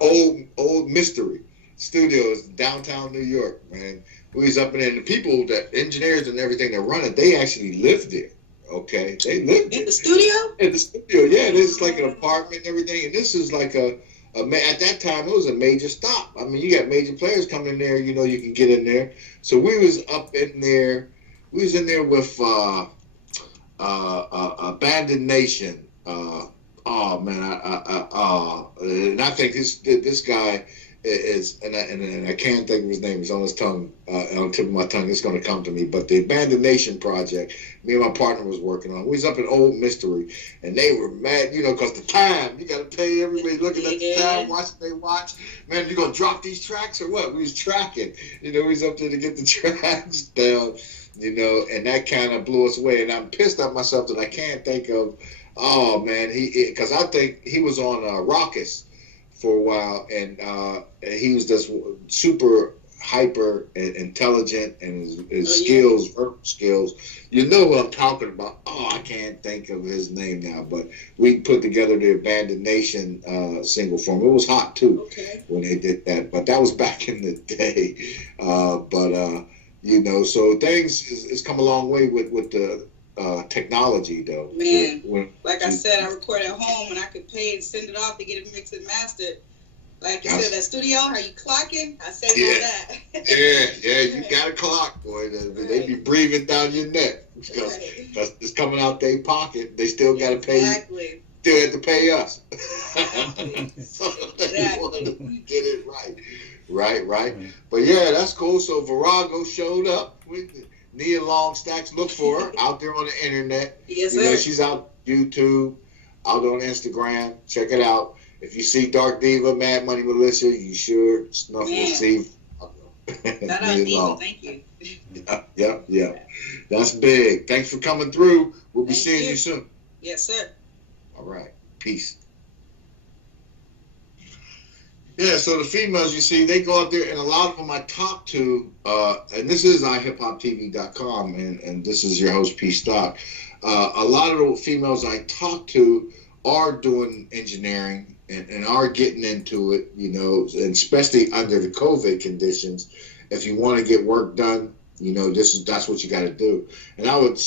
Old Mystery Studios, downtown New York, man. We was up in there, and the people, that engineers and everything that run it, they actually lived there. Okay, they lived in the studio. In the studio, yeah. This is like an apartment and everything, and this is like at that time, it was a major stop. I mean, you got major players coming in there. You know, you can get in there. So we was up in there. We was in there with Abandoned Nation. Oh man, and I think this guy is, and I can't think of his name. It's on his tongue, on the tip of my tongue. It's going to come to me. But the Abandoned Nation project, me and my partner was working on. We was up in Old Mystery, and they were mad, you know, because the time, you got to pay everybody looking at the time, watching they watch. Man, you going to drop these tracks or what? We was tracking. You know, we was up there to get the tracks down, you know, and that kind of blew us away. And I'm pissed at myself that I can't think of, oh, man, because I think he was on Raucous for a while, and he was just super hyper and intelligent, and his skills, verbal skills. You know what I'm talking about. Oh, I can't think of his name now, but we put together the Abandoned Nation single for him. It was hot too when they did that, but that was back in the day. You know, so things is come a long way with the technology though. Man, like I said, I record at home and I could pay and send it off to get it mixed and mastered. Like you said, that studio, how you clocking? I said all that. Yeah, you got a clock, boy. They be breathing down your neck because it's coming out their pocket. They still got to pay. Exactly. Still have to pay us. So they want to get it right. Right. But yeah, that's cool. So Virago showed up with Nia LONGSTACKZ. Look for her out there on the internet. Yes, you know, she's out YouTube, out on Instagram. Check it out. If you see Dark Diva, Mad Money Militia, you sure snuff will see. Shout out Diva, thank you. Yeah. That's big. Thanks for coming through. We'll be seeing you soon. Yes, sir. All right. Peace. Yeah, so the females, you see, they go out there, and a lot of them I talk to, and this is iHipHopTV.com, and this is your host, P. Stock. A lot of the females I talk to are doing engineering and are getting into it, you know, and especially under the COVID conditions. If you want to get work done, you know, that's what you got to do. And I would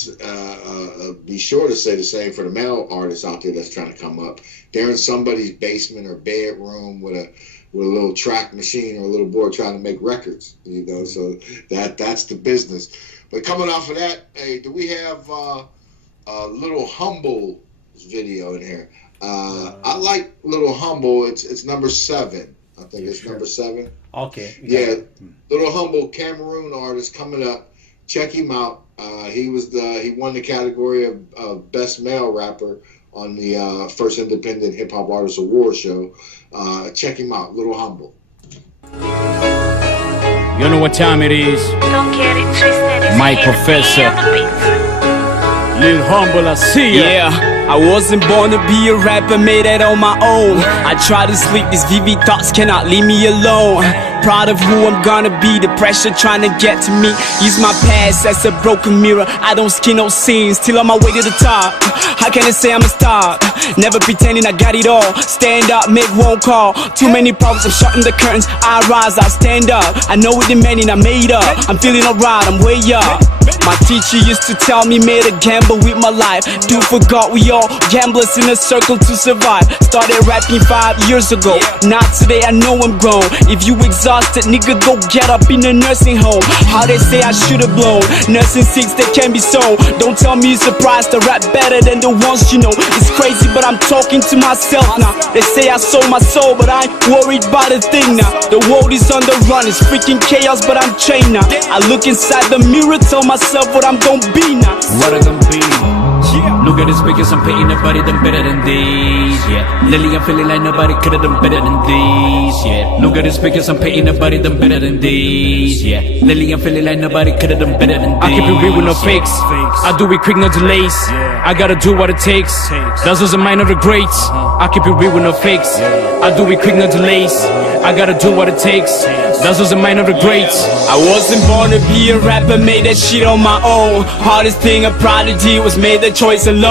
be sure to say the same for the male artists out there that's trying to come up. They're in somebody's basement or bedroom with a little track machine or a little board trying to make records, you know. So that's the business. But coming off of that, hey, do we have a Little Humble video in here? I like Little Humble. It's number 7. I think it's number 7. Okay. Yeah, Little Humble, Cameroon artist coming up. Check him out. He won the category of best male rapper on the first Independent Hip Hop Artist Award show. Check him out, Little Humble. You know what time it is? Don't get it twisted. My professor. Lil Humble, I see ya. Yeah, I wasn't born to be a rapper, made it on my own. I try to sleep, these VV thoughts cannot leave me alone. Proud of who I'm gonna be, the pressure trying to get to me. Use my past as a broken mirror, I don't skin no scenes. Still on my way to the top, how can I say I'm a star? Never pretending I got it all, stand up, make one call. Too many problems, I'm shutting the curtains. I rise, I stand up, I know what they meant and I made up. I'm feeling alright, I'm way up. My teacher used to tell me, made a gamble with my life. Dude forgot we all gamblers in a circle to survive. Started rapping 5 years ago, not today, I know I'm grown. If you exhausted, nigga, go get up in a nursing home. How they say I should've blown, nursing seats that can be sold. Don't tell me you're surprised to rap better than the ones you know. It's crazy, but I'm talking to myself now. They say I sold my soul, but I ain't worried about a thing now. The world is on the run, it's freaking chaos, but I'm chained now. I look inside the mirror, tell myself what I'm gonna be now. What I'm gonna be? No Look at this because I'm paying nobody done better than these, yeah. Lately I'm feeling like nobody could've done better than these, yeah. Look at this because I'm paying nobody done better than these, yeah. Lately I'm feeling like nobody could've done better than these. I keep it real with no fakes. I do it quick, no delays. I gotta do what it takes. That's just a mind of the greats. I keep it real with no fakes. I do it quick, no delays. I gotta do what it takes. That's just a mind of the greats. I wasn't born to be a rapper, made that shit on my own. Hardest thing a prodigy was made that choice alone.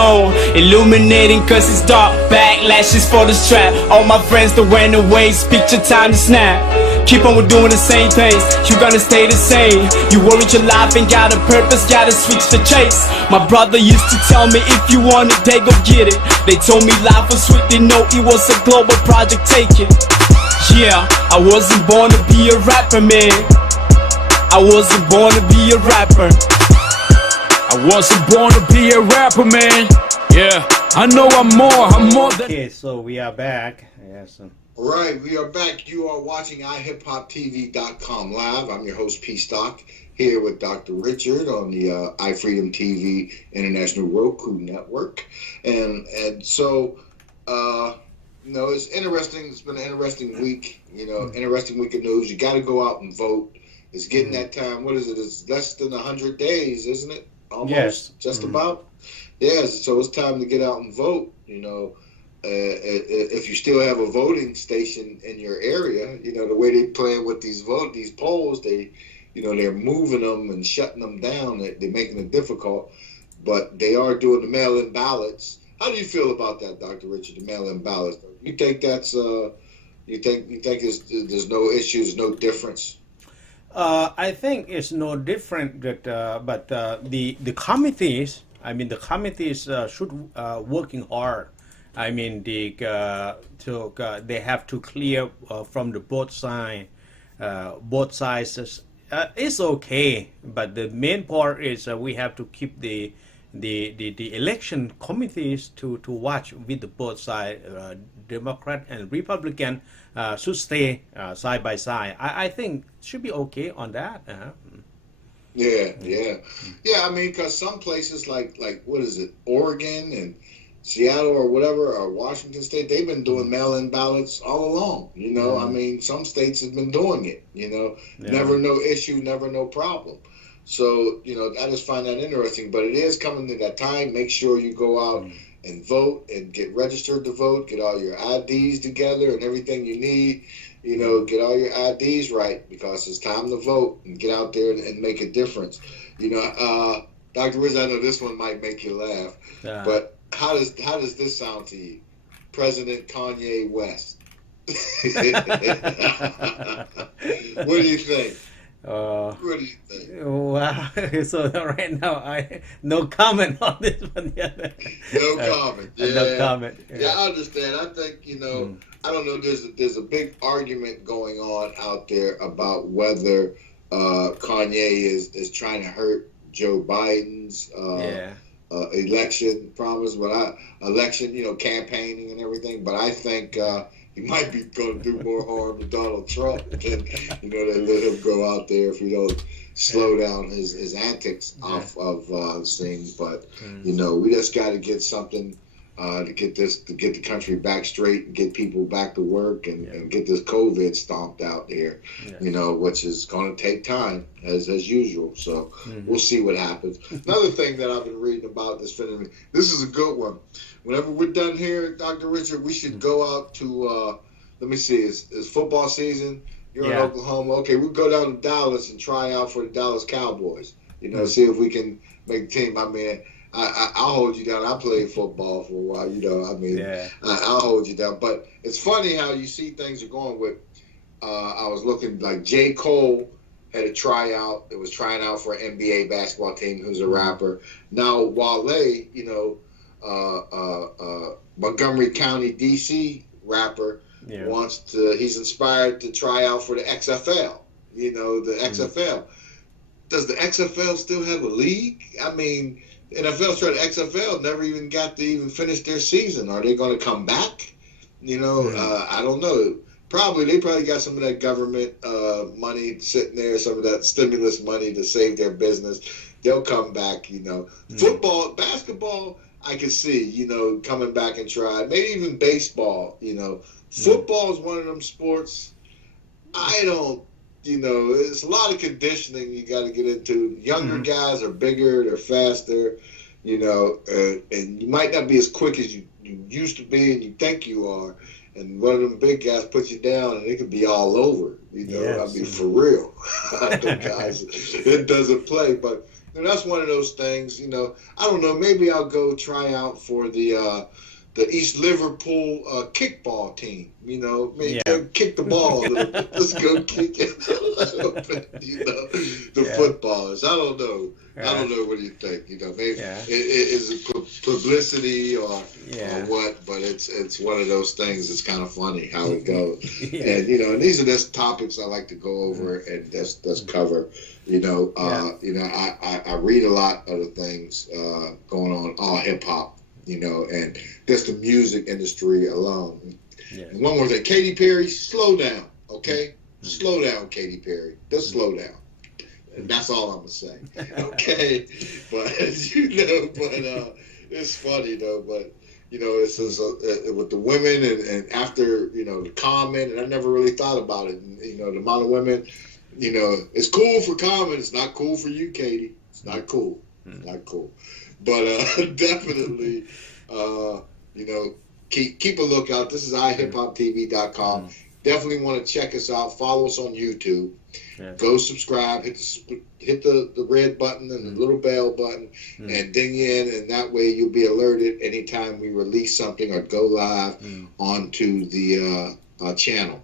Illuminating cause it's dark, backlashes for the strap. All my friends that went away, picture time to snap. Keep on with doing the same things, you gonna stay the same. You worried your life ain't got a purpose, gotta switch the chase. My brother used to tell me if you want it, they go get it. They told me life was sweet, they know it was a global project, take it. Yeah, I wasn't born to be a rapper, man. I wasn't born to be a rapper. I wasn't born to be a rapper, man. Yeah, I know I'm more than... Okay, so we are back. Yes. All right, we are back. You are watching iHipHopTV.com live. I'm your host, P Stock, here with Dr. Richard on the iFreedomTV International Roku Network. And so, you know, it's interesting. It's been an interesting week, you know, interesting week of news. You got to go out and vote. It's getting that time. What is it? It's less than 100 days, isn't it? Almost. Yes. Just about. Yes. So it's time to get out and vote, you know. If you still have a voting station in your area, you know, the way they playing with these polls, they, you know, they're moving them and shutting them down. They're making it difficult, but they are doing the mail-in ballots. How do you feel about that, Dr. Richard, the mail-in ballots? You think that's, you think there's no issues, no difference? I think it's no different, but the committees, I mean, the committees should working hard. I mean, they have to clear from the both sides. It's okay, but the main part is we have to keep the election committees to watch with the both sides. Democrat and Republican should stay side by side. I think should be okay on that. Yeah. I mean, because some places like what is it, Oregon and Seattle or whatever, or Washington State, they've been doing mail-in ballots all along. You know, I mean, some states have been doing it. You know, never no issue, never no problem. So, you know, I just find that interesting. But it is coming to that time. Make sure you go out and vote and get registered to vote. Get all your IDs together and everything you need. You know, get all your IDs right, because it's time to vote and get out there and make a difference. You know, Dr. Riz, I know this one might make you laugh, but how does this sound to you? President Kanye West. What do you think? What do you think? Wow. So right now, no comment on this one yet. No comment. Yeah. No comment. Yeah, I understand. I think, you know, I don't know. There's a big argument going on out there about whether Kanye is trying to hurt Joe Biden's election promise, but election, you know, campaigning and everything. But I think he might be going to do more harm to Donald Trump than, you know, they let him go out there if he don't slow down his antics off of things. But you know, we just got to get something to get the country back straight and get people back to work and get this COVID stomped out there. You know, which is going to take time as usual. So we'll see what happens. Another thing that I've been reading about this is a good one. Whenever we're done here, Dr. Richard, we should go out to, let me see, it's football season. You're in Oklahoma. Okay, we'll go down to Dallas and try out for the Dallas Cowboys. You know, see if we can make the team. I mean, I'll hold you down. I played football for a while, you know. I mean, I'll hold you down. But it's funny how you see things are going with, I was looking like J. Cole had a tryout. It was trying out for an NBA basketball team who's a rapper. Now, Wale, you know, Montgomery County, D.C. rapper, he's inspired to try out for the XFL, you know, the XFL. Does the XFL still have a league? I mean, NFL started XFL, never even got to even finish their season. Are they going to come back? You know, I don't know. They probably got some of that government money sitting there, some of that stimulus money to save their business. They'll come back, you know. Football, basketball, I can see, you know, coming back and try. Maybe even baseball, you know. Football is one of them sports. I don't, you know, it's a lot of conditioning you got to get into. Younger guys are bigger, they're faster, you know, and you might not be as quick as you used to be and you think you are. And one of them big guys puts you down and it could be all over, you know. Yes. I mean, for real. The guys, it doesn't play, but you know, that's one of those things, you know. I don't know, maybe I'll go try out for the East Liverpool kickball team, you know. Maybe kick the ball. Let's go kick it a little bit, you know. The footballers. I don't know. I don't know. What do you think? You know, maybe is it publicity or what? But it's one of those things. It's kind of funny how it goes. And you know, and these are just topics I like to go over and just cover. You know, you know, I read a lot of the things going on all hip hop. You know, and just the music industry alone. And one more thing, Katy Perry, slow down, okay? Slow down, Katy Perry. Just slow down. And that's all I'm gonna say, okay? But you know, but it's funny though. But you know, it's just, with the women and after you know the comment, and I never really thought about it. And, you know, the amount of women, you know, it's cool for Common. It's not cool for you, Katie. It's not cool. It's not cool. But definitely, you know, keep a lookout. This is iHipHopTV.com. Definitely want to check us out. Follow us on YouTube. Go subscribe. Hit the red button and the little bell button, and ding in, and that way you'll be alerted anytime we release something or go live onto the channel.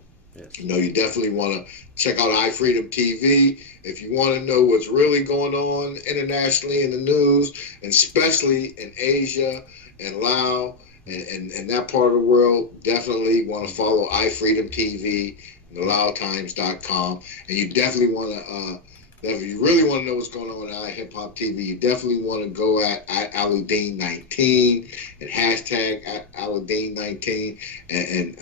You know, you definitely want to check out iFreedomTV if you want to know what's really going on internationally in the news, and especially in Asia and Laos and that part of the world. Definitely want to follow iFreedomTV and TheLaoTimes.com. And you definitely want to, if you really want to know what's going on at iHipHopTV, you definitely want to go at Aluddin19 and hashtag at Aluddin19 and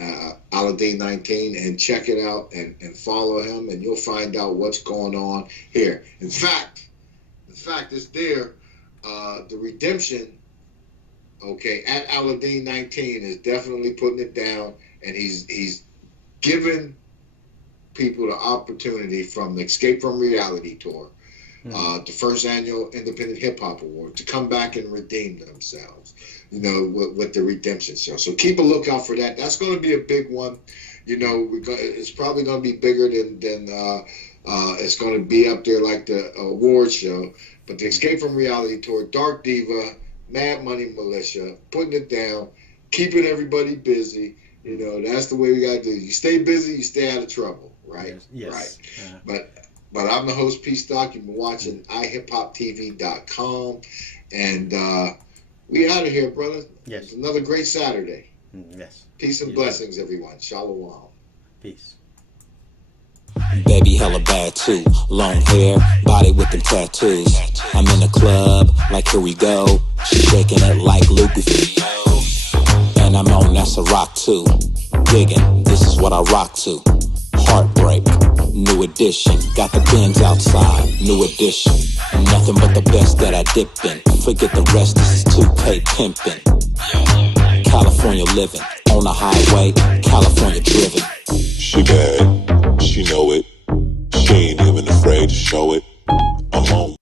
Aluddin19 and check it out and follow him, and you'll find out what's going on here. In fact, it's there. The redemption, okay, at Aluddin19 is definitely putting it down, and he's given people the opportunity from the Escape from Reality tour, the first annual Independent Hip Hop Award, to come back and redeem themselves, you know, with the redemption show. So keep a lookout for that. That's going to be a big one. You know, it's probably going to be bigger than it's going to be up there like the award show. But the Escape from Reality tour, Dark Diva, Mad Money Militia, putting it down, keeping everybody busy. You know, that's the way we got to do it. You stay busy, you stay out of trouble. Right. Yes. Right. But I'm the host, P Stock. You've been watching iHipHopTV.com, and we out of here, brother. Yes. It's another great Saturday. Yes. Peace and blessings, everyone. Shalom. Peace. Baby hella bad too, long hair, body with them tattoos. I'm in the club, like here we go. She shaking it like Lucas, and I'm on that's a rock too. Digging, this is what I rock to. Heartbreak, new edition. Got the Benz outside, new edition. Nothing but the best that I dipped in. Forget the rest, this is 2K pimpin'. California living, on the highway, California driven. She bad, she know it. She ain't even afraid to show it. I'm on